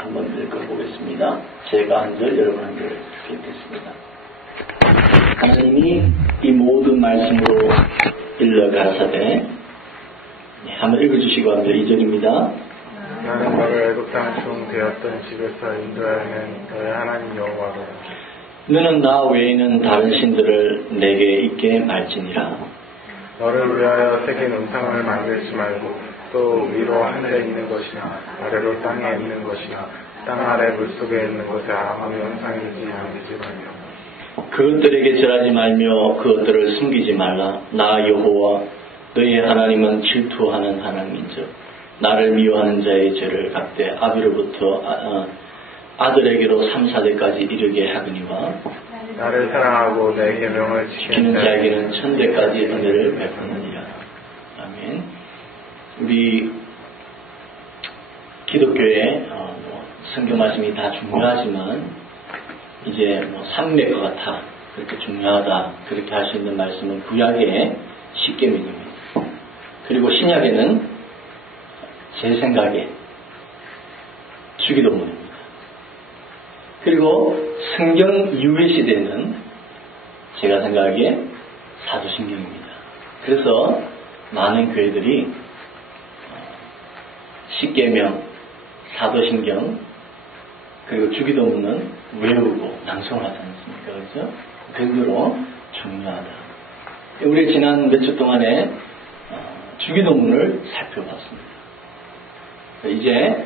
한번 읽어보겠습니다. 제가 한 절, 여러분 한 절 읽겠습니다. 하나님이 이 모든 말씀으로 일러 가라사대. 한번 읽어주시고 합니다. 2절입니다. 나는 너를 애굽 땅 중 되었던 집에서 인도하는 너의 하나님 여호와로. 너는 나 외에는 다른 신들을 내게 있게 말지니라. 너를 위하여 새긴 우상을 만들지 말고 또 위로 하늘에 있는 것이나 아래로 땅에 있는 것이나 땅 아래 물속에 있는 것에 아무 형상이지 만들지 말며 그것들에게 절하지 말며 그것들을 숨기지 말라. 나 여호와 너의 하나님은 질투하는 하나님인즉 나를 미워하는 자의 죄를 갚되 아비로부터 아들에게로 3, 4대까지 이르게 하거니와 나를 사랑하고 내 계명을 지키는 자에게는 1000대까지 은혜를 베푸느니라. 아멘. 우리 기독교의 성경 말씀이 다 중요하지만 이제 산맥과 같아 그렇게 중요하다 그렇게 할 수 있는 말씀은 구약의 십계명입니다. 그리고 신약에는 제 생각에 주기도문입니다. 그리고 성경 이후의 시대는 제가 생각하기에 사도신경입니다. 그래서 많은 교회들이 십계명, 사도신경 그리고 주기도문은 외우고 낭송을 하지 않습니까? 그렇죠? 그 정도로 중요하다. 우리 지난 몇 주 동안에 주기도문을 살펴봤습니다. 이제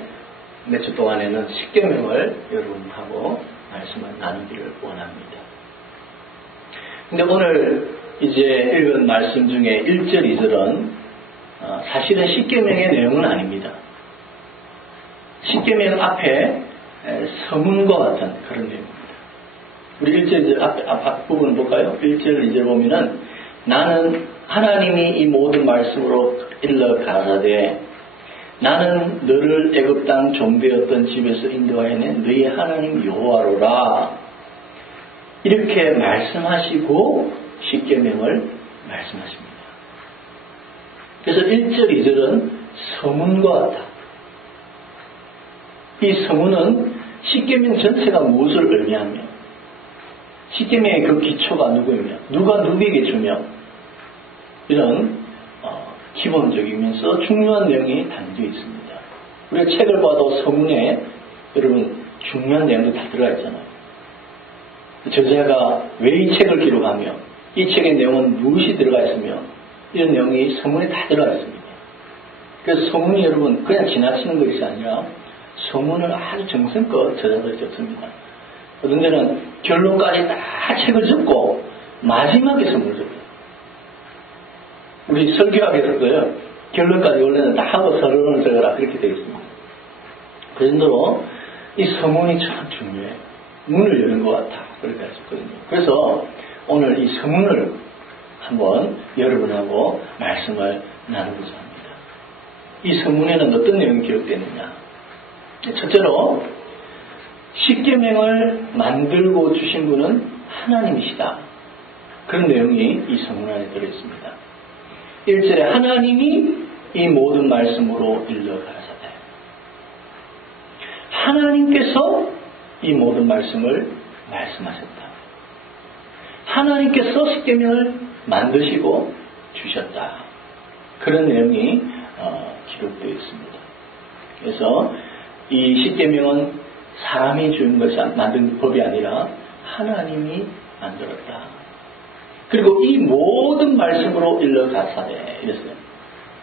몇 주 동안에는 십계명을 여러분하고 말씀을 나누기를 원합니다. 근데 오늘 이제 읽은 말씀 중에 1절, 2절은 사실은 십계명의 내용은 아닙니다. 십계명 앞에 서문과 같은 그런 내용입니다. 우리 1절, 2절 앞부분 볼까요? 1절, 2절 보면은 나는 하나님이 이 모든 말씀으로 일러 가라사대 나는 너를 애굽 땅 종되었던 집에서 인도하여낸 너희 하나님 여호와로라. 이렇게 말씀하시고 십계명을 말씀하십니다. 그래서 1절, 2절은 서문과 같다. 이 서문은 십계명 전체가 무엇을 의미하며 십계명의 그 기초가 누구이며 누가 누구에게 주며 이런 기본적이면서 중요한 내용이 담겨 있습니다. 우리가 책을 봐도 서문에 여러분 중요한 내용도 다 들어가 있잖아요. 저자가 왜 이 책을 기록하며 이 책의 내용은 무엇이 들어가 있으며 이런 내용이 서문에 다 들어가 있습니다. 그래서 서문이 여러분 그냥 지나치는 것이 아니라 서문을 아주 정성껏 저자들이 적습니다. 어떤 데는 결론까지 다 책을 적고 마지막에 서문을 적어요. 우리 설교학에서도요, 결론까지 원래는 다 하고 서론을 적어라 그렇게 되어 있습니다. 그 정도로 이 서문이 참 중요해요. 문을 여는 것 같아 그렇게 할 수 있거든요. 그래서 오늘 이 서문을 한번 여러분하고 말씀을 나누고자 합니다. 이 서문에는 어떤 내용이 기록되느냐. 첫째로 십계명을 만들고 주신 분은 하나님이시다. 그런 내용이 이 서문 안에 들어있습니다. 1절에 하나님이 이 모든 말씀으로 일러 가라사대. 하나님께서 이 모든 말씀을 말씀하셨다. 하나님께서 십계명을 만드시고 주셨다. 그런 내용이 기록되어 있습니다. 그래서 이 십계명은 사람이 주는 것이 만든 법이 아니라 하나님이 만들었다. 그리고 이 모든 말씀으로 일러 가사대 이랬어요.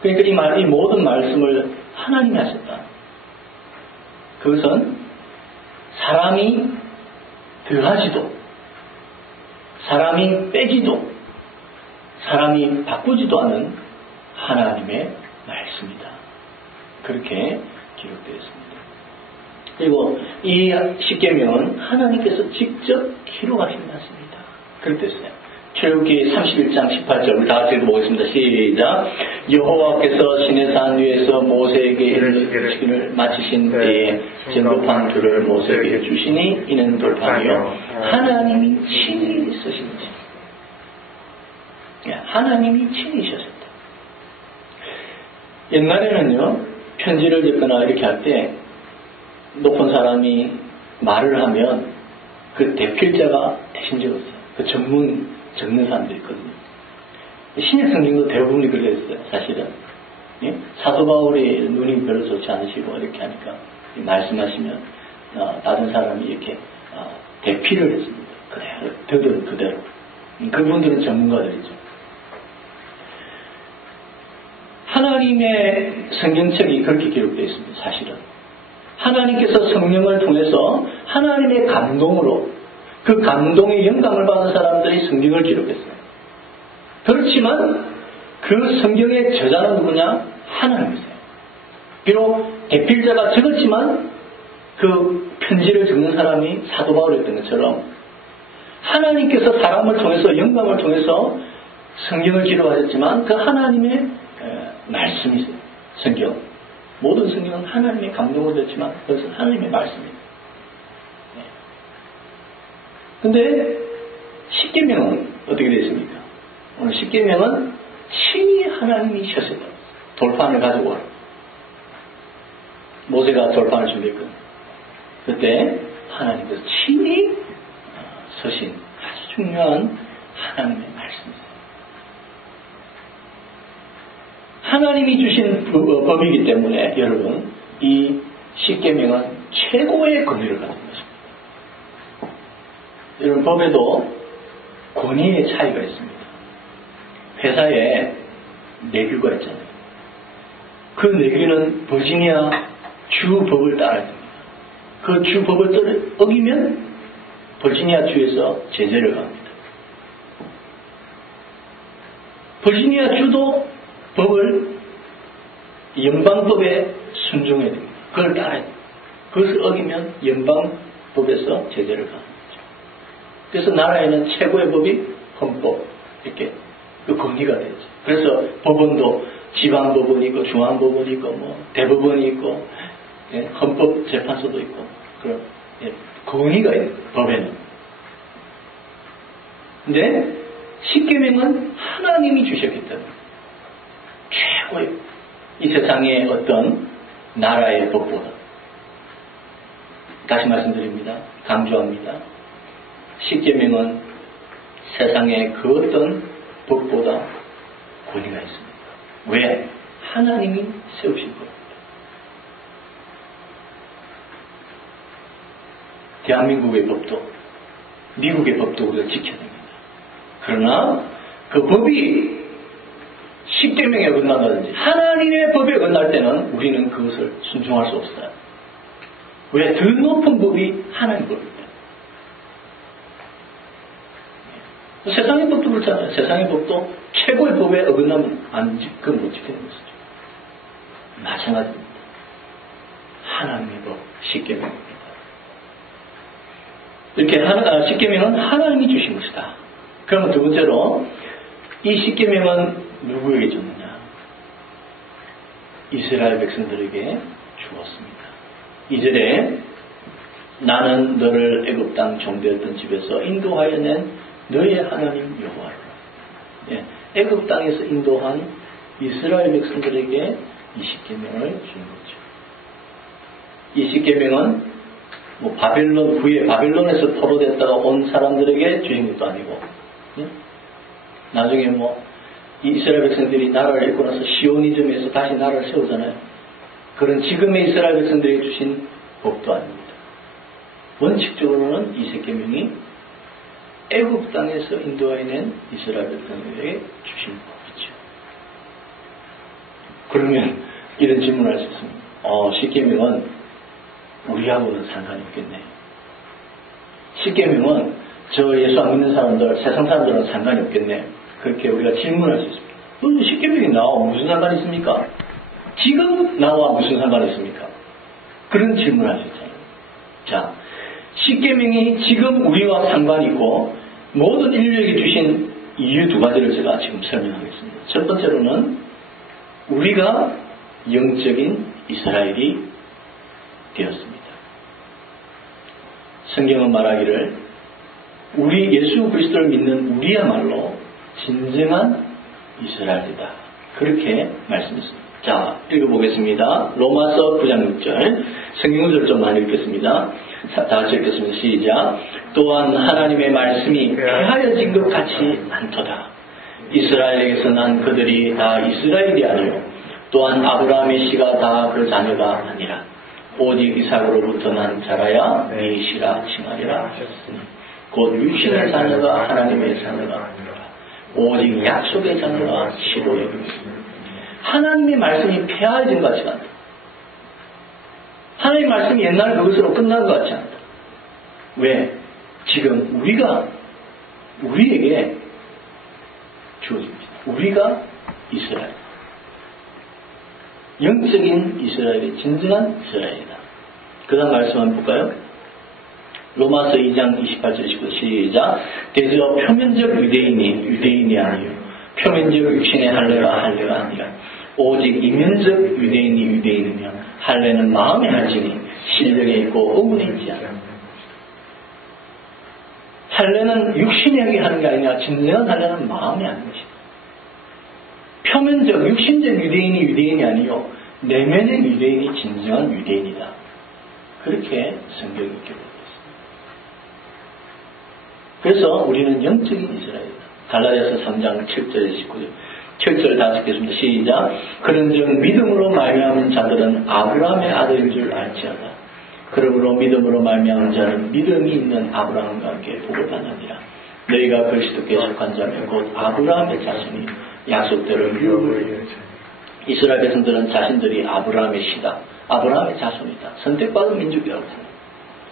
그러니까 이 모든 말씀을 하나님이 하셨다. 그것은 사람이 더하지도 사람이 빼지도 사람이 바꾸지도 않은 하나님의 말씀이다. 그렇게 기록되어 있습니다. 그리고 이 십계명은 하나님께서 직접 기록하신 말씀이다. 그렇게 됐어요. 출애굽기 31장 18절 우리 다 같이 읽어보겠습니다. 시작. 여호와께서 시내산 위에서 모세에게 이르시기를 마치신 때에 전급한 글을 모세에게 주시니 이는 돌판이요 하나님이 친히 쓰신지 하나님이 친히 쓰셨다. 옛날에는요 편지를 적거나 이렇게 할 때 높은 사람이 말을 하면 그 대필자가 대신 적었어요. 그 전문 적는 사람들이 있거든요. 신약 성경도 대부분이 그랬어요. 사실은 예? 사도 바울이 눈이 별로 좋지 않으시고 이렇게 하니까 말씀하시면 다른 사람이 이렇게 대피를 했습니다. 그대로 그대로. 그분들은 전문가들이죠. 하나님의 성경책이 그렇게 기록되어 있습니다. 사실은 하나님께서 성령을 통해서 하나님의 감동으로 그 감동의 영감을 받은 사람들이 성경을 기록했어요. 그렇지만 그 성경의 저자는 누구냐? 하나님이세요. 비록 대필자가 적었지만 그 편지를 적는 사람이 사도 바울이었던 것처럼 하나님께서 사람을 통해서 영감을 통해서 성경을 기록하셨지만 그 하나님의 말씀이세요. 성경. 모든 성경은 하나님의 감동을 줬지만 그것은 하나님의 말씀입니다. 근데 십계명은 어떻게 되어 있습니까? 오늘 십계명은 친히 하나님이 셨어요. 돌판을 가지고 와요. 모세가 돌판을 준비했거든요. 그때 하나님께서 친히 서신 아주 중요한 하나님의 말씀이세요. 하나님이 주신 법이기 때문에 여러분 이 십계명은 최고의 권위를 가진 것입니다. 여러분 법에도 권위의 차이가 있습니다. 회사에 내규가 있잖아요. 그 내규는 버지니아 주 법을 따라야 됩니다. 그 주 법을 어기면 버지니아 주에서 제재를 갑니다. 버지니아 주도 법을 연방법에 순종해야 됩니다. 그걸 따라야 됩니다. 그것을 어기면 연방법에서 제재를 갑니다. 그래서 나라에는 최고의 법이 헌법, 이렇게 그 권위가 되죠. 그래서 법원도 지방법원이 있고 중앙법원이 있고 뭐 대법원이 있고 예, 헌법재판소도 있고 그런 예, 권위가 있는 법에는. 근데 십계명은 하나님이 주셨기 때문에 최고의 이 세상의 어떤 나라의 법보다 다시 말씀드립니다. 강조합니다. 십계명은 세상의 그 어떤 법보다 권위가 있습니다. 왜? 하나님이 세우신 겁니다. 대한민국의 법도 미국의 법도 우리가 지켜야 됩니다. 그러나 그 법이 십계명에 어긋난다든지 하나님의 법에 어긋날 때는 우리는 그것을 순종할 수 없어요. 왜? 더 높은 법이 하나님 법입니다. 세상의 법도 그렇잖아요. 세상의 법도 최고의 법에 어긋나면 그건 못 지키는 것이죠. 마찬가지입니다. 하나님의 법, 십계명입니다. 이렇게 십계명은 하나님이 주신 것이다. 그러면 두 번째로 이 십계명은 누구에게 줬느냐? 이스라엘 백성들에게 주었습니다. 2절에 나는 너를 애굽 땅 종되었던 집에서 인도하여 낸 너의 하나님 여호와로. 예, 애굽 땅에서 인도한 이스라엘 백성들에게 이 십계명을 준 거죠. 이 십계명은 뭐 바벨론 후에 바벨론에서 포로됐다가 온 사람들에게 주신 것도 아니고, 예? 나중에 뭐 이스라엘 백성들이 나라를 잃고 나서 시오니즘에서 다시 나라를 세우잖아요. 그런 지금의 이스라엘 백성들에게 주신 법도 아닙니다. 원칙적으로는 이 십계명이 애굽 땅에서 인도해낸 이스라엘 백성들에게 주신 법이죠. 그러면 이런 질문을 할 수 있습니다. 십계명은 우리하고는 상관이 없겠네. 십계명은 저 예수 안 믿는 사람들, 세상 사람들은 상관이 없겠네. 그렇게 우리가 질문할 수 있습니다. 그럼 십계명이 나와 무슨 상관이 있습니까? 지금 나와 무슨 상관이 있습니까? 그런 질문을 할 수 있잖아요. 자, 십계명이 지금 우리와 상관이 있고 모든 인류에게 주신 이유 두 가지를 제가 지금 설명하겠습니다. 첫 번째로는 우리가 영적인 이스라엘이 되었습니다. 성경은 말하기를 우리 예수 그리스도를 믿는 우리야말로 진정한 이스라엘이다. 그렇게 말씀했습니다. 자, 읽어보겠습니다. 로마서 9장 6절 성경을 좀 많이 읽겠습니다. 다 같이 읽겠습니다. 시작. 또한 하나님의 말씀이 폐하여진 것 같이 않도다. 이스라엘에게서 난 그들이 다 이스라엘이 아니요 또한 아브라함의 씨가 다 그 자녀가 아니라 오직 이삭으로부터 난 자라야 네 씨라 칭하리라 하셨으니 곧 육신의 자녀가 하나님의 자녀가 아니라 오직 약속의 자녀가 씨로 여깁니다. 하나님의 말씀이 폐하여진 것 같지 않다. 하나님의 말씀이 옛날 그것으로 끝난 것 같지 않다. 왜? 지금 우리에게 주어집니다. 우리가 이스라엘. 영적인 이스라엘이 진정한 이스라엘이다. 그 다음 말씀 한번 볼까요? 로마서 2장 28절 29절 시작. 대저 표면적 유대인이 아니요 표면적 육신의 할례가 아니라 오직 이면적 유대인이며 할례는 마음의 할지니 실력에 있고 의문에 있지 않아. 할례는 육신에게 하는 게 아니라 진정한 할례는 마음에 하는 것이다. 표면적 육신적 유대인이 아니요 내면의 유대인이 진정한 유대인이다. 그렇게 성경이 기록되어 있습니다. 그래서 우리는 영적인 이스라엘이다. 갈라디아서 3장 7절 19절 7절 다 읽겠습니다. 시작. 그런즉 믿음으로 말미암은 자들은 아브라함의 아들인 줄 알지어다. 그러므로 믿음으로 말미암은 자는 믿음이 있는 아브라함과 함께 복을 받느니라. 너희가 그리스도께 속한 자면 곧 아브라함의 자손이 약속대로 유업을 이스라엘 백성들은 자신들이 아브라함의 씨다. 아브라함의 자손이다. 선택받은 민족이라고 생각합니다.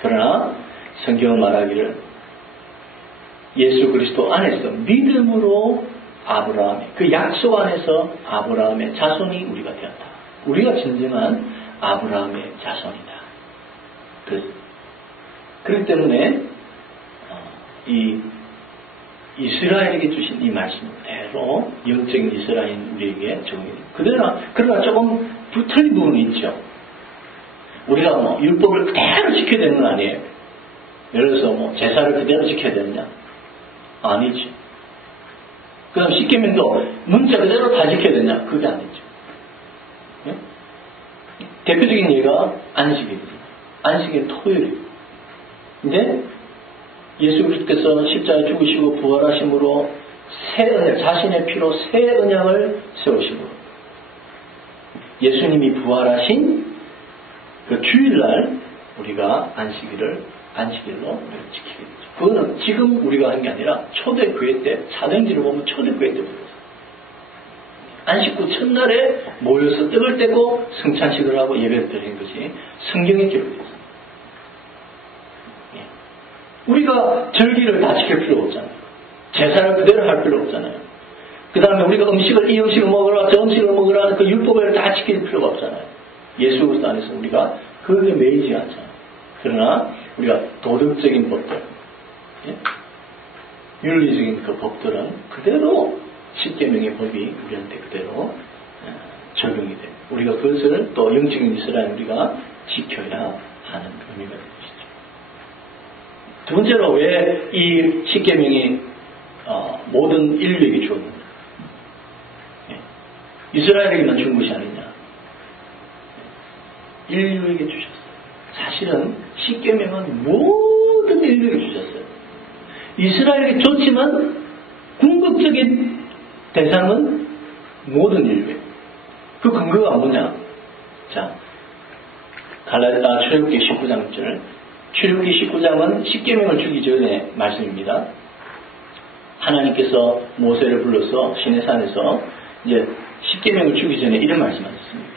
그러나 성경은 말하기를 예수 그리스도 안에서 믿음으로 아브라함의 그 약속 안에서 아브라함의 자손이 우리가 되었다. 우리가 진정한 아브라함의 자손이다. 그렇기 때문에 이 이스라엘에게 주신 이 말씀 그대로 영적인 이스라엘인 우리에게 적용이 됩니다. 그러나 조금 틀린 부분이 있죠. 우리가 율법을 그대로 지켜야 되는 건 아니에요. 예를 들어서 제사를 그대로 지켜야 되느냐? 아니지. 그 다음 십계명도 문자 그대로 다 지켜야 되냐? 그게 아니죠. 네? 대표적인 예가 안식이거든요. 안식일 토요일. 근데 예수 그리스도께서 십자가에 죽으시고 부활하심으로 새 언약, 자신의 피로 새 언약을 세우시고 예수님이 부활하신 그 주일날 우리가 안식일로 지키게 되죠. 그거는 지금 우리가 한 게 아니라 초대교회 때 사도행전을 보면 초대교회 때부터 안식구 첫날에 모여서 떡을 떼고 성찬식을 하고 예배를 드리는 것이 성경에 기록되어 있습니다. 우리가 절기를 다 지킬 필요 없잖아요. 제사를 그대로 할 필요 없잖아요. 그 다음에 우리가 이 음식을 먹으라 저 음식을 먹으라 그 율법을 다 지킬 필요가 없잖아요. 예수 그리스도 안에서 우리가 그게 매이지 않잖아요. 그러나 우리가 도덕적인 법들, 윤리적인 그 법들은 그대로 십계명의 법이 우리한테 그대로 적용이 돼요. 우리가 그것을 또 영적인 이스라엘 우리가 지켜야 하는 의미가 되는 것이죠. 두 번째로 왜 이 십계명이 모든 인류에게 주었는가? 이스라엘에게만 준 것이 아니냐? 인류에게 주셨어요. 사실은 십계명은 모든 인류에게 주셨어요. 이스라엘에게 줬지만 궁극적인 대상은 모든 인류예요. 그 근거가 뭐냐? 자, 출애굽기 19장절. 출애굽기 19장은 십계명을 주기 전에 말씀입니다. 하나님께서 모세를 불러서 시내산에서 이제 십계명을 주기 전에 이런 말씀하셨습니다.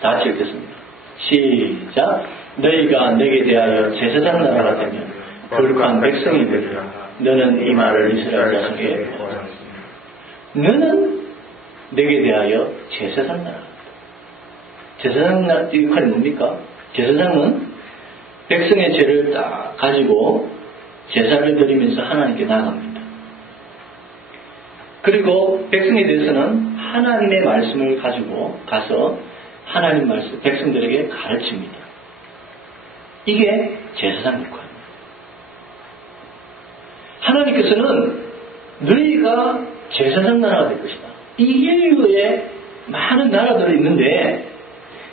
다 같이 읽겠습니다. 시작. 너희가 내게 대하여 제사장 나라가 되면 거룩한 백성이 되리라. 너는 이 말을 이스라엘 자손에게 보라. 너는 내게 대하여 제사장 나라가 된다. 제사장 나라 역할이 뭡니까? 제사장은 백성의 죄를 딱 가지고 제사를 드리면서 하나님께 나아갑니다. 그리고 백성에 대해서는 하나님의 말씀을 가지고 가서 하나님 말씀 백성들에게 가르칩니다. 이게 제사장 역할입니다. 하나님께서는 너희가 제사장 나라가 될 것이다. 이 인류에 많은 나라들이 있는데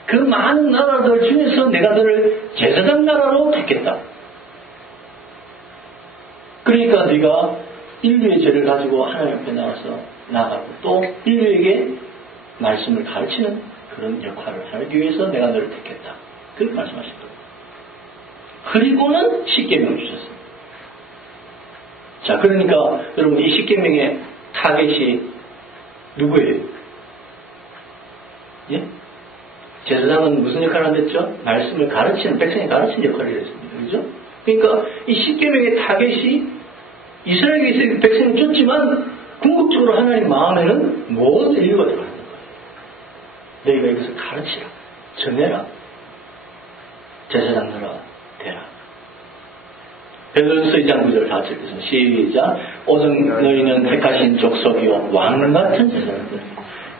그 많은 나라들 중에서 내가 너를 제사장 나라로 택했다. 그러니까 네가 인류의 죄를 가지고 하나님 앞에 나가고 또 인류에게 말씀을 가르치는 그런 역할을 하기 위해서 내가 너를 택했다. 그렇게 말씀하신 겁니다. 그리고는 십계명을 주셨습니다. 자, 그러니까 여러분 이 십계명의 타겟이 누구예요? 예? 제사장은 무슨 역할을 한댔죠? 말씀을 가르치는, 백성에 가르치는 역할을 했습니다. 그죠? 그러니까 이 십계명의 타겟이 이스라엘에 백성을 줬지만 궁극적으로 하나님 마음에는 모든 인류가 들어가는 거예요. 너희가 이것을 가르치라, 전해라, 제사장 너라 되라. 베드로전서 2장 9절 다 읽겠습니다. 시작. 오직 너희는 택하신 족속이요 왕같은 제사장들,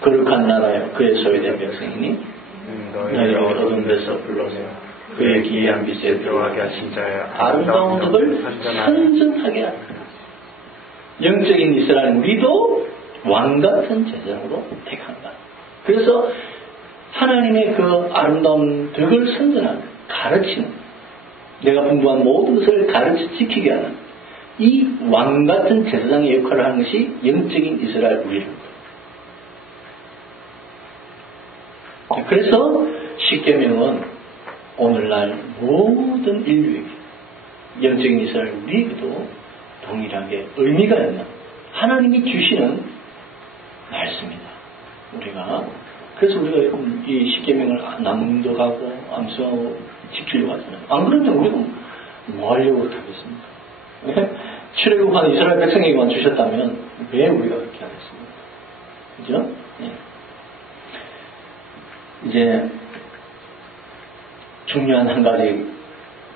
거룩한 나라요 그의 소유된 백성이니 너희를 어두운 데서 불러서 그의 기이한 빛에 들어가게 하신 자의 아름다운 덕을 선전하게 하라. 영적인 이스라엘 우리도 왕같은 제사장으로 택한다. 그래서 하나님의 그 아름다운 덕을 선전하는, 가르치는, 내가 분부한 모든 것을 가르쳐 지키게 하는 이 왕같은 제사장의 역할을 하는 것이 영적인 이스라엘 우리입니다. 그래서 십계명은 오늘날 모든 인류에게, 영적인 이스라엘 우리에게도 동일하게 의미가 있는 하나님이 주시는 말씀이다. 그래서 우리가 이 십계명을 낭독하고 암송하고 지키려고 하잖아요. 안 그러면 우리가 뭐 하려고 하겠습니까? 출애굽한 이스라엘 백성에게만 주셨다면 왜 우리가 그렇게 하겠습니까? 그죠? 네. 이제 중요한 한 가지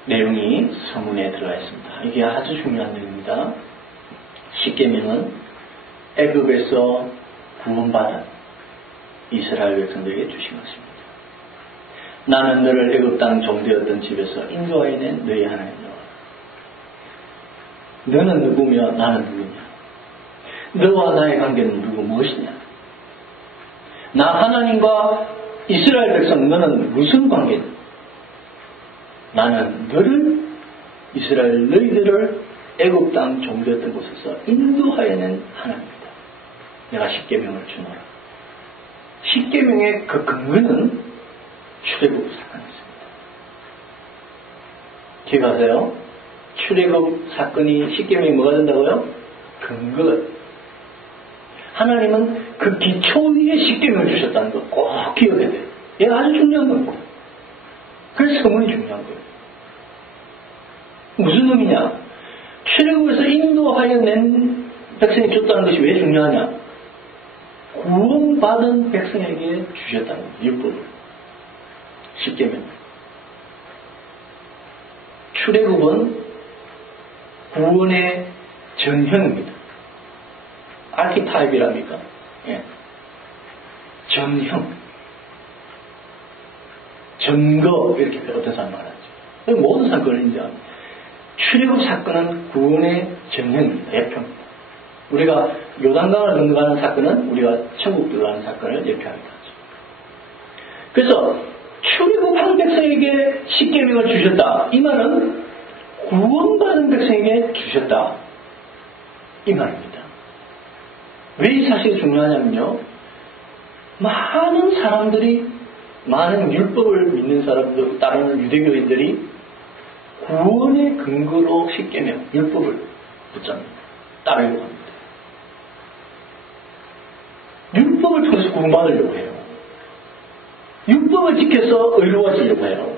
내용이 서문에 들어가 있습니다. 이게 아주 중요한 내용입니다. 십계명은 애굽에서 구원받은 이스라엘 백성들에게 주신 것입니다. 나는 너를 애굽 땅 종되었던 집에서 인도하여 낸 너희 하나님 여호와. 너는 누구며 나는 누구냐? 너와 나의 관계는 누구 무엇이냐? 나 하나님과 이스라엘 백성 너는 무슨 관계냐? 나는 너를 이스라엘 너희들을 애굽 땅 종되었던 곳에서 인도하여 낸 하나님이다. 내가 십계명을 주노라. 십계명의 그 근거는 출애굽 사건이었습니다. 기억하세요? 출애굽 사건이 십계명이 뭐가 된다고요? 근거가. 하나님은 그 기초 위에 십계명을 주셨다는 거 꼭 기억해야 돼요. 얘가 아주 중요한 거고. 그래서 서문이 중요한 거예요. 무슨 의미냐? 출애굽에서 인도하여 낸 백성이 줬다는 것이 왜 중요하냐? 구원받은 백성에게 주셨다는 거예요. 율법을. 십계명. 출애굽은 구원의 전형입니다. 아키타입이랍니까? 예. 전형. 전거, 이렇게 어떤 사람 말하죠. 모든 사건을 인정합니다. 출애굽 사건은 구원의 전형입니다. 예표입니다. 우리가 요단강을 건너가는 사건은 우리가 천국 들어가는 사건을 예표하기도 하죠. 그래서 출애굽한 백성에게 십계명을 주셨다. 이 말은 구원받은 백성에게 주셨다. 이 말입니다. 왜 이 사실이 중요하냐면요. 많은 사람들이, 많은 율법을 믿는 사람들, 따르는 유대교인들이 구원의 근거로 십계명, 율법을 붙잡니다. 따르려고 합니다. 율법을 통해서 구원받으려고 해요. 율법을 지켜서 의로워지려고 해요.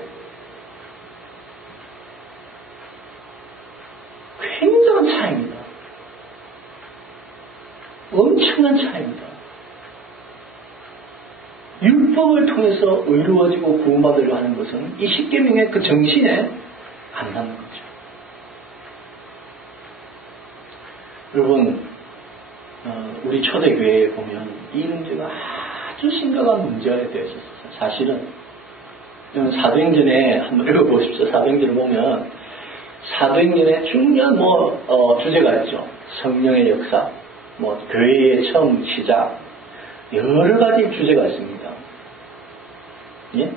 굉장한 차이입니다. 엄청난 차이입니다. 율법을 통해서 의로워지고 구원받으려 하는 것은 이 십계명의 그 정신에 안 나는 거죠. 여러분, 우리 초대교회에 보면 이 문제가 아주 심각한 문제가 되어 있었어요. 사실은 사도행전에 한번 읽어보십시오. 사도행전을 보면 사도행전에 중요한 주제가 있죠. 성령의 역사, 교회의 처음 시작, 여러 가지 주제가 있습니다. 예?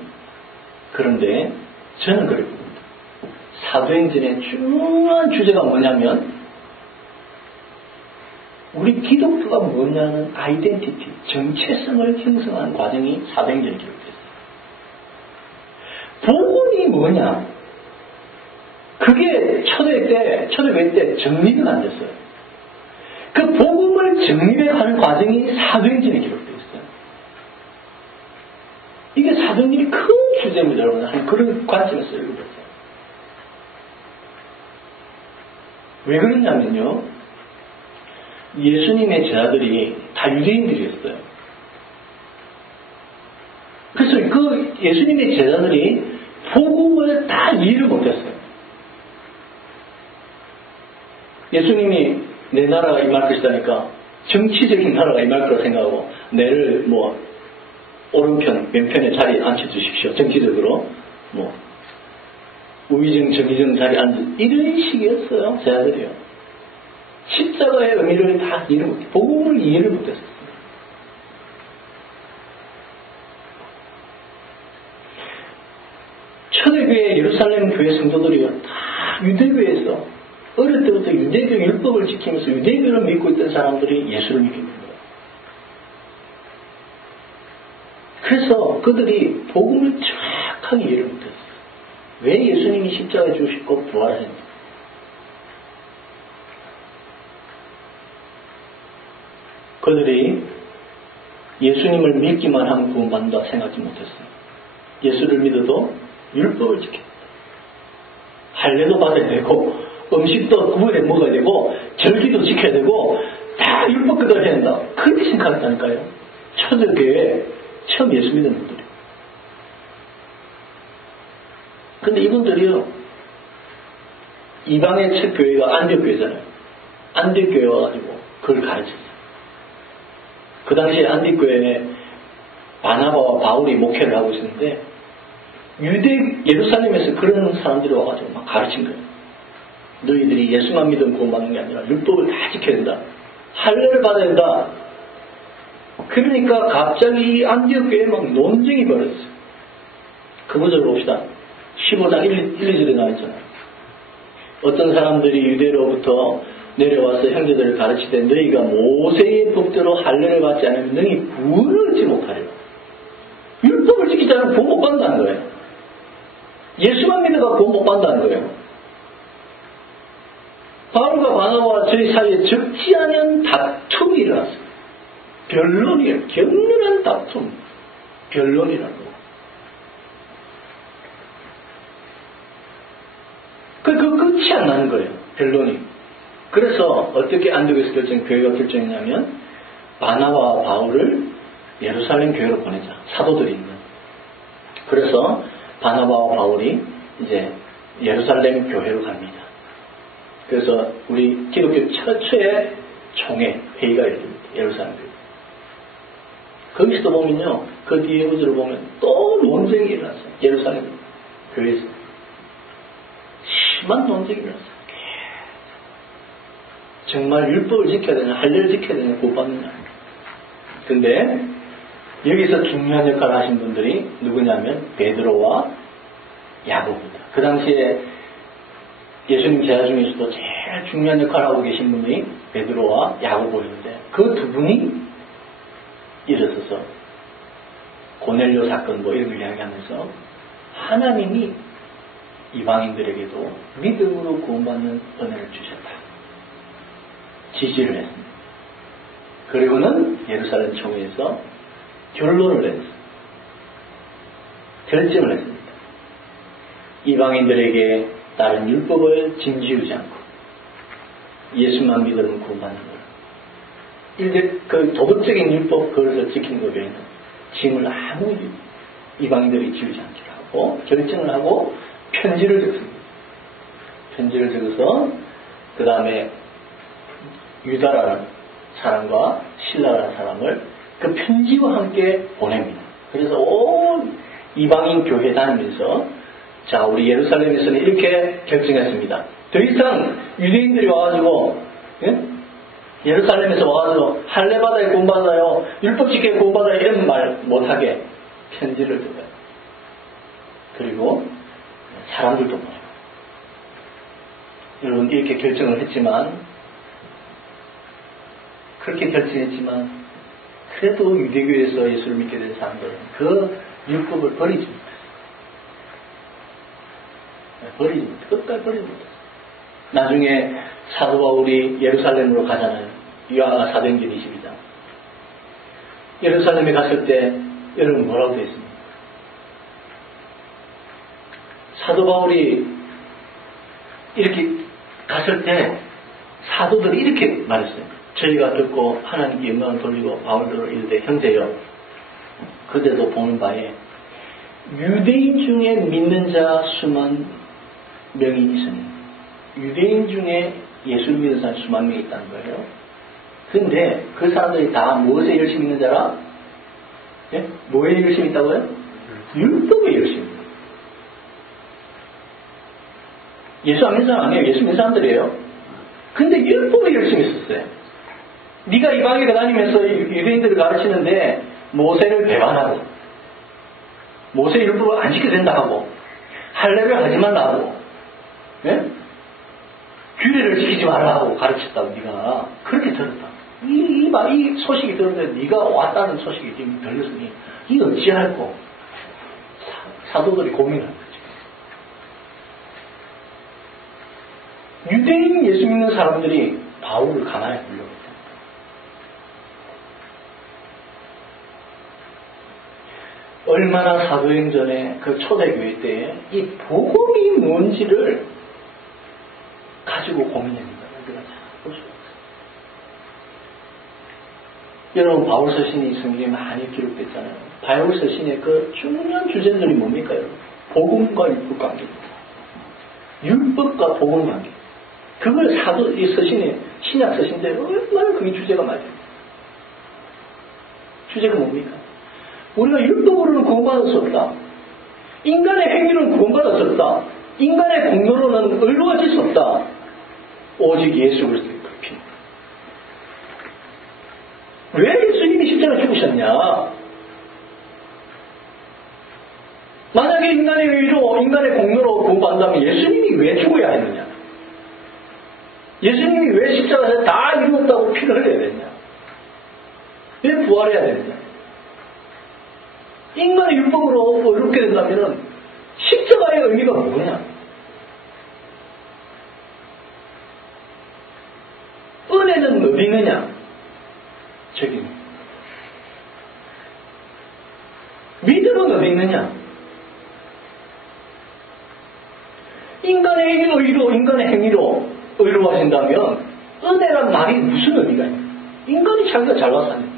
그런데 저는 그렇거든요. 사도행전의 중요한 주제가 뭐냐면 우리 기독교가 뭐냐는 아이덴티티, 정체성을 형성하는 과정이 사도행전에 기록됐어요. 복음이 뭐냐? 그게 초대교회 때 정립은 안 됐어요. 그 복음을 정립해가는 과정이 사도행전에 기록되어 있어요. 이게 사도행전이 큰 주제입니다, 여러분. 한 그런 관점에서 읽어보세요. 왜 그러냐면요, 예수님의 제자들이 다 유대인들이었어요. 그래서 그 예수님의 제자들이 복음을 다 이해를 못했어요. 예수님이 내 나라가 임할 것이다니까 정치적인 나라가 임할 거라 생각하고 내를 뭐 오른편, 왼편에 자리에 앉혀주십시오. 정치적으로 뭐 우의정, 정의정 자리에 앉은 이런 식이었어요. 제자들이요. 십자가의 의미를 다 이해를 못했어요. 복음을 이해를 못했어요. 초대교회 예루살렘 교회 성도들이요 다 유대교에서 어릴 때부터 유대교 율법을 지키면서 유대교를 믿고 있던 사람들이 예수를 믿게 된 거예요. 그래서 그들이 복음을 정확하게 이해를 못했어요. 왜 예수님이 십자가에 죽으시고 부활하셨는지. 그들이 예수님을 믿기만 하면 구원받는다 생각하지 못했어요. 예수를 믿어도 율법을 지켜야 된다. 할례도 받아야 되고 음식도 구분해 먹어야 되고 절기도 지켜야 되고 다 율법 그대로 해야 된다. 그렇게 생각했다니까요. 초대교회에 처음 예수 믿은 분들이. 근데 이분들이요 이방의 첫 교회가 안디옥 교회잖아요. 안디옥 교회 와가지고 그걸 가르쳤어요. 그 당시에 안디옥 교회에 바나바와 바울이 목회를 하고 있었는데 예루살렘에서 그런 사람들이 와가지고 막 가르친 거예요. 너희들이 예수만 믿으면 구원받는 게 아니라 율법을 다 지켜야 된다. 할례를 받아야 된다. 그러니까 갑자기 이 안디옥 교회에 막 논쟁이 벌어졌어요. 그 구절을 봅시다. 15장 1, 2절에 나와있잖아요. 어떤 사람들이 유대로부터 내려와서 형제들을 가르치되 너희가 모세의 법대로 할례를 받지 않으면 너희 구원을 얻지 못하리라. 율법을 지키지 않으면 구원 못 받는다는 거예요. 예수만 믿어가 구원 못 받는다는 거예요. 바울과 바나바와 저희 사이에 적지 않은 다툼이 일어났어요. 변론이에요. 격렬한 다툼. 변론이라는 거. 그 끝이 안 나는 거예요. 변론이. 그래서 어떻게 안디옥에서 교회가 결정했냐면 바나바와 바울을 예루살렘 교회로 보내자. 사도들이 있는. 그래서 바나바와 바울이 이제 예루살렘 교회로 갑니다. 그래서 우리 기독교 최초의 총회 회의가 열립니다. 예루살렘 교회. 거기서도 보면요. 그 뒤에 구절을 보면 또 논쟁이 일어났어요. 예루살렘 교회에서. 심한 논쟁이 일어났어요. 정말 율법을 지켜야 되냐, 할례를 지켜야 되냐, 구원받느냐. 근데 여기서 중요한 역할을 하신 분들이 누구냐면 베드로와 야고보입니다. 그 당시에 예수님 제자 중에서도 제일 중요한 역할을 하고 계신 분이 베드로와 야고보였는데 그 두 분이 일어서서 고넬료 사건 뭐 이런 걸 이야기하면서 하나님이 이방인들에게도 믿음으로 구원받는 은혜를 주셨다. 지시를 했습니다. 그리고는 예루살렘 총회에서 결론을 냈습니다. 결정을 했습니다. 이방인들에게 다른 율법을 짐지우지 않고 예수만 믿으면 구원받는 것. 그 도덕적인 율법 그것을 지키는 것 외에는 짐을 아무 이방인들이 지우지 않기로 하고 결정을 하고 편지를 적습니다. 편지를 적어서 그 다음에 유다라는 사람과 실라라는 사람을 그 편지와 함께 보냅니다. 그래서 온 이방인 교회 다니면서 자 우리 예루살렘에서는 이렇게 결정했습니다. 더 이상 유대인들이 와가지고 예루살렘에서 와가지고 할례 받아야 구원받아요, 율법 지켜야 구원받아요 이런 말 못하게 편지를 적어요. 그리고 사람들도 보내요. 여러분 이렇게 결정을 했지만 그렇게 결정했지만 그래도 유대교에서 예수를 믿게 된 사람들은 그 율법을 버리지 못했어요. 버리지 못했어요. 끝까지 버리지 못했어요. 나중에 사도 바울이 예루살렘으로 가잖아요. 요한 사도행전 22장. 예루살렘에 갔을 때 여러분 뭐라고 되어 있습니까? 사도 바울이 이렇게 갔을 때 사도들이 이렇게 말했어요. 저희가 듣고 하나님께 영광을 돌리고 바울들을 이르되 형제여 그대도 보는 바에 유대인 중에 믿는 자 수만 명이 있으니 유대인 중에 예수를 믿는 사람 수만 명이 있다는 거예요. 근데 그 사람들이 다 무엇에 열심히 있는 자라? 예? 뭐에 열심히 있다고요? 율법에 열심히 있는 거예요. 예수 안 믿는 사람 아니에요. 예수 믿는 사람들이에요. 근데 율법에 열심히 있었어요. 네가 이방에 다니면서 유대인들을 가르치는데 모세를 배반하고 모세 율법을 안 지켜야 된다 하고 할례를 하지 말라 하고 예? 규례를 지키지 말라 하고 가르쳤다고 네가 그렇게 들었다. 이 소식이 들었는데 네가 왔다는 소식이 지금 들렸으니 이 어찌할꼬 사도들이 고민하는 거지. 유대인 예수 믿는 사람들이 바울을 가만히 보려고 했다. 얼마나 사도행전에 그 초대교회 때에 이 복음이 뭔지를 가지고 고민합니다. 우리가 잘 볼 수 없어요. 여러분 바울 서신이 성경에 많이 기록됐잖아요. 바울 서신의 그 중요한 주제들이 뭡니까 여러분? 복음과 율법 관계입니다. 율법과 복음 관계. 그걸 사도 이 서신에 신약 서신인데 얼마나 그게 주제가 맞아요. 주제가 뭡니까? 우리가 율법으로는 구원받을 수 없다. 인간의 행위로는 구원받을 수 없다. 인간의 공로로는 의로워질 수 없다. 오직 예수 그리스도의 그 피. 왜 예수님이 십자가에 죽으셨냐? 만약에 인간의 의로, 인간의 공로로 구원받는다면 예수님이 왜 죽어야 했느냐? 예수님이 왜 십자가에서 다 이루었다고 피를 흘려야 되느냐? 왜 부활해야 되느냐? 인간의 율법으로 의롭게 된다면 십자가의 의미가 뭐냐? 은혜는 어디 있느냐? 저기 믿음은 어디 있느냐? 인간의 의로, 인간의 행위로 의로워진다면 은혜란 말이 무슨 의미가 있냐? 인간이 자기가 잘나서 하는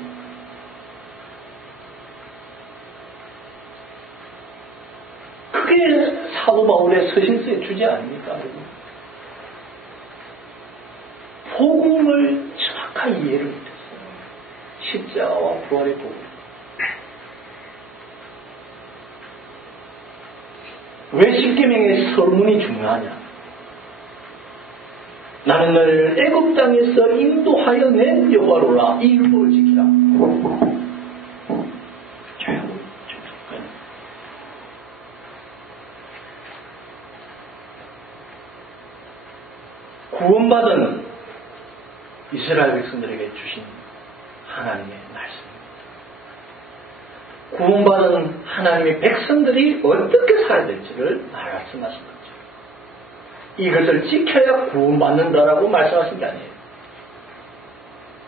그게 사도 바울의 서신서의 주제 아닙니까? 복음을 정확하게 이해를 못했어요. 십자가와 부활의 복음. 왜 십계명의 설문이 중요하냐? 나는 너를 애굽 땅에서 인도하여 낸 여호와로라. 이 율법을 지키라. 구원받은 이스라엘 백성들에게 주신 하나님의 말씀입니다. 구원받은 하나님의 백성들이 어떻게 살아야 될지를 말씀하신 거죠. 이것을 지켜야 구원받는다라고 말씀하신 게 아니에요.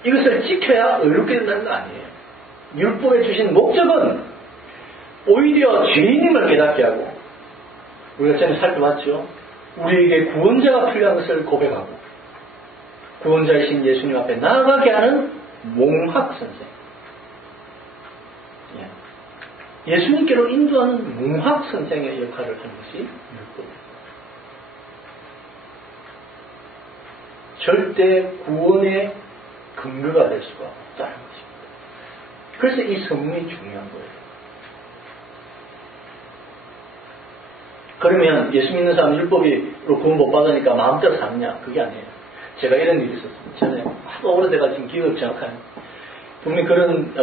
이것을 지켜야 의롭게 된다는 거 아니에요. 율법에 주신 목적은 오히려 죄인임을 깨닫게 하고, 우리가 전에 살펴봤죠. 우리에게 구원자가 필요한 것을 고백하고 구원자이신 예수님 앞에 나아가게 하는 몽학선생, 예수님께로 인도하는 몽학선생의 역할을 하는 것이 율법입니다. 절대 구원의 근거가 될 수가 없다는 것입니다. 그래서 이 성문이 중요한 거예요. 그러면 예수 믿는 사람 율법으로 구원 못 받으니까 마음대로 사느냐? 그게 아니에요. 제가 이런 일이 있었습니다. 전에 하도 오래돼가 지금 기억이 정확하게 분명히 그런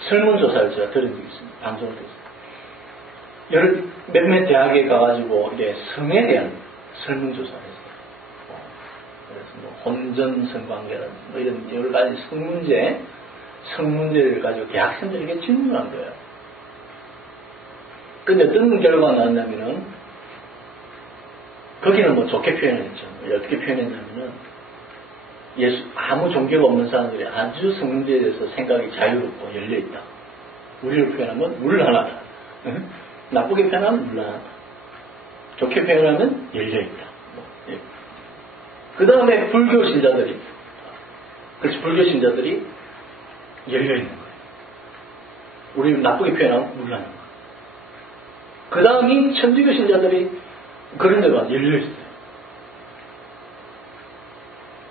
설문조사를 제가 들은 적이 있습니다. 방송을 통해서 몇몇 대학에 가가지고 이제 성에 대한 설문조사를 했어요. 그래서 뭐 혼전 성관계라든지 뭐 이런 여러 가지 성문제를 가지고 대학생들에게 질문한 거예요. 근데 어떤 결과가 나왔냐면은, 거기는 뭐 좋게 표현했죠. 어떻게 표현했냐면은, 아무 종교가 없는 사람들이 아주 성문제에 대해서 생각이 자유롭고 열려있다. 우리를 표현하면 물란하다. 나쁘게 표현하면 물란하다. 좋게 표현하면 열려있다. 예. 그 다음에 불교 신자들이 열려있는 거예요. 우리 나쁘게 표현하면 물란한 거예요. 그 다음이 천주교 신자들이 그런 데가 열려있어요.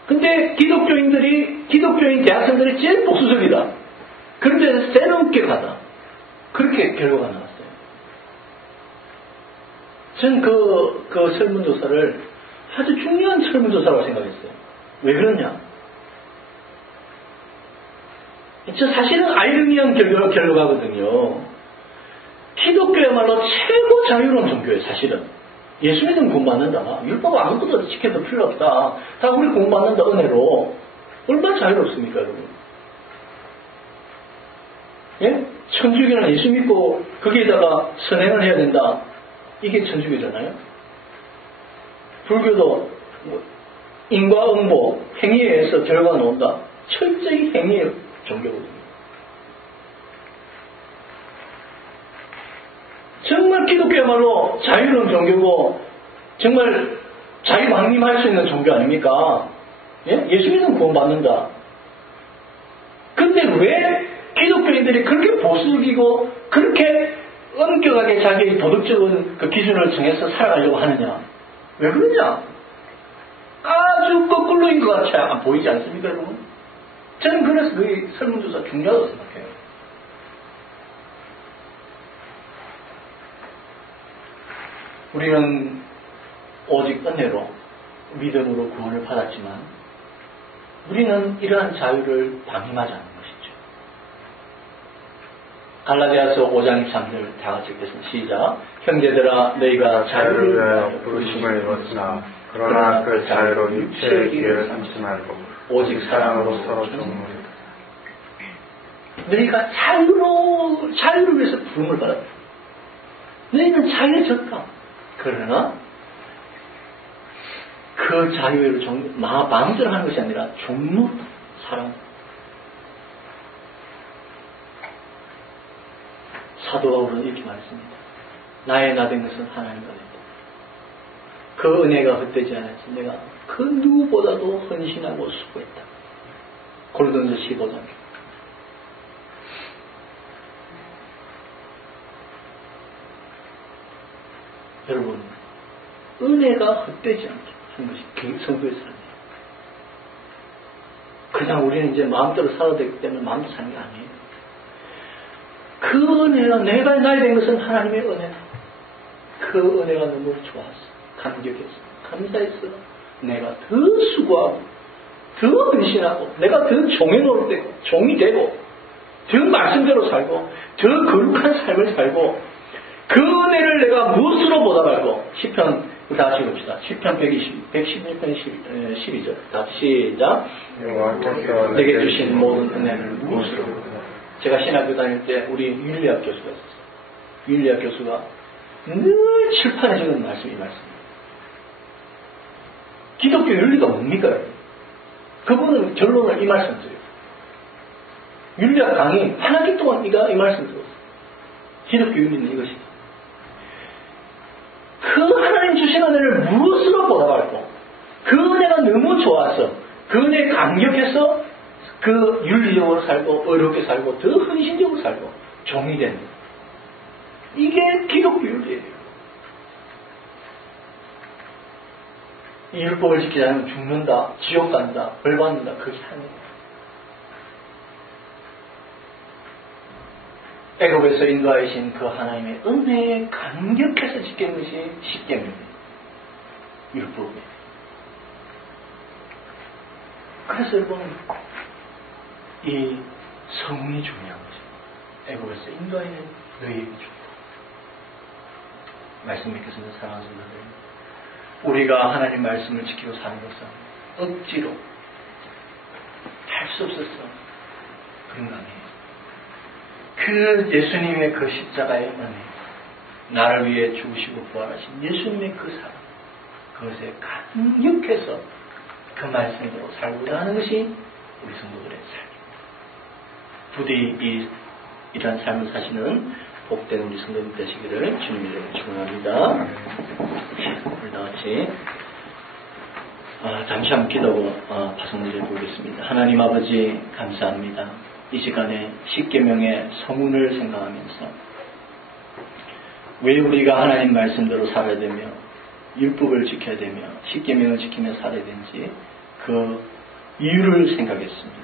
근데 기독교인 대학생들이 제일 복수적이다. 그런 데서 새롭게 가다. 그렇게 결과가 나왔어요. 전 그 설문조사를 아주 중요한 설문조사라고 생각했어요. 왜 그러냐? 저 사실은 아이러니한 결과거든요. 기독교야말로 최고 자유로운 종교예요, 사실은. 예수 믿으면 구원받는다. 율법 아무것도 지켜도 필요 없다. 다 우리 구원받는다, 은혜로. 얼마나 자유롭습니까, 여러분? 예? 천주교는 예수 믿고 거기에다가 선행을 해야 된다. 이게 천주교잖아요. 불교도 인과응보, 행위에 의해서 결과가 나온다. 철저히 행위의 종교거든요. 정말 기독교야말로 자유로운 종교고 정말 자유방림할 수 있는 종교 아닙니까? 예? 예수 믿으면 구원받는다. 근데 왜 기독교인들이 그렇게 보수적이고 그렇게 엄격하게 자기의 도덕적인 그 기준을 정해서 살아가려고 하느냐? 왜 그러냐? 아주 거꾸로인 것 같아 보이지 않습니까, 여러분? 저는 그래서 그 설문조사 중요하다고 생각해요. 우리는 오직 은혜로 믿음으로 구원을 받았지만 우리는 이러한 자유를 방임하지 않는 것이죠. 갈라디아서 5장 3절 다 같이 읽겠습니다. 시작. 형제들아 너희가 자유를 위하여 부르심을 입었으나 그러나 그 자유로 육체의 기회를 삼지 말고 오직 사랑으로 서로 돕는 너희가 자유를 위해서 부름을 받았다. 너희는 자유해졌다. 그러나 그 자유를 마음대로 하는 것이 아니라 종로 사랑. 사도 바울은 이렇게 말했습니다. 나의 나된 것은 하나님과 은혜다. 그 은혜가 헛되지 않았지. 내가 그 누구보다도 헌신하고 수고했다. 골로새서 15장. 여러분, 은혜가 헛되지 않게 하는 것이 성도의 삶이에요. 그냥 우리는 이제 마음대로 살아야 되기 때문에 마음대로 사는 게 아니에요. 그 은혜가 내가 나이 된 것은 하나님의 은혜다. 그 은혜가 너무 좋았어. 감격했어. 감사했어. 내가 더 수고하고 더 헌신하고 내가 더 종이 노릇되고 종이 되고 더 말씀대로 살고 더 거룩한 삶을 살고 그 은혜를 내가 무엇으로 보답하고 시편 다 같이 봅시다. 시편 111편 12절 다 시작. 내게 주신 모든 은혜를 무엇으로 제가 신학교 다닐 때 우리 윤리학 교수가 있었어요. 윤리학 교수가 늘 칠판에 적은 말씀이 이 말씀입니다. 기독교 윤리가 뭡니까? 그분은 결론을 이 말씀 드려요. 윤리학 강의 한 학기 동안 이 말씀 들었어요. 기독교 윤리는 이것이다. 그 하나님 주신 은혜를 무엇으로 보답할고 그 은혜가 너무 좋아서 그 은혜에 감격해서 그 윤리적으로 살고 의롭게 살고 더 헌신적으로 살고 종이 되는 이게 기독교 윤리예요. 이 율법을 지키지 않으면 죽는다, 지옥 간다, 벌 받는다. 그게 아니에요. 애굽에서 인도하신 그 하나님의 은혜에 감격해서 지키는 것이 십계명이에요. 율법이에요. 그래서 여러분 이 성운이 중요한 것입니다. 애굽에서 인도하는 너희에게 좋다. 말씀 믿겠습니다. 사랑하는 성도들, 우리가 하나님 말씀을 지키고 사는 것은 억지로 할 수 없어서 건강해요. 그 예수님의 그 십자가의 은혜, 나를 위해 죽으시고 부활하신 예수님의 그 사랑, 그것에 감격해서 그 말씀으로 살고자 하는 것이 우리 성도들의 삶입니다. 부디 이러한 삶을 사시는 복된 우리 성도들 되시기를 주님 이름으로 축원합니다. 우리 다 같이 잠시 한번 기도하고 파송문제를 보겠습니다. 하나님 아버지 감사합니다. 이 시간에 십계명의 서문을 생각하면서 왜 우리가 하나님 말씀대로 살아야 되며 율법을 지켜야 되며 십계명을 지키며 살아야 되는지 그 이유를 생각했습니다.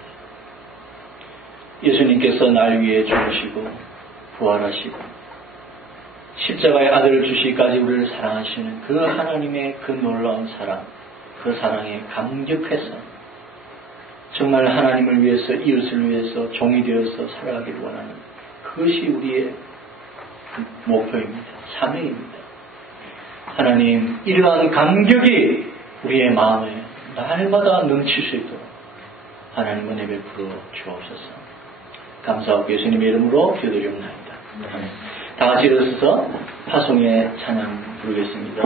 예수님께서 날 위해 죽으시고 부활하시고 십자가의 아들을 주시기까지 우리를 사랑하시는 그 하나님의 그 놀라운 사랑, 그 사랑에 감격해서 정말 하나님을 위해서 이웃을 위해서 종이 되어서 살아가기를 원하는 그것이 우리의 목표입니다. 사명입니다. 하나님, 이러한 감격이 우리의 마음에 날마다 넘칠 수 있도록 하나님 은혜 베풀어 주옵소서. 감사하고 예수님의 이름으로 기도드리옵나이다. 다 같이 일어서서 파송의 찬양 부르겠습니다.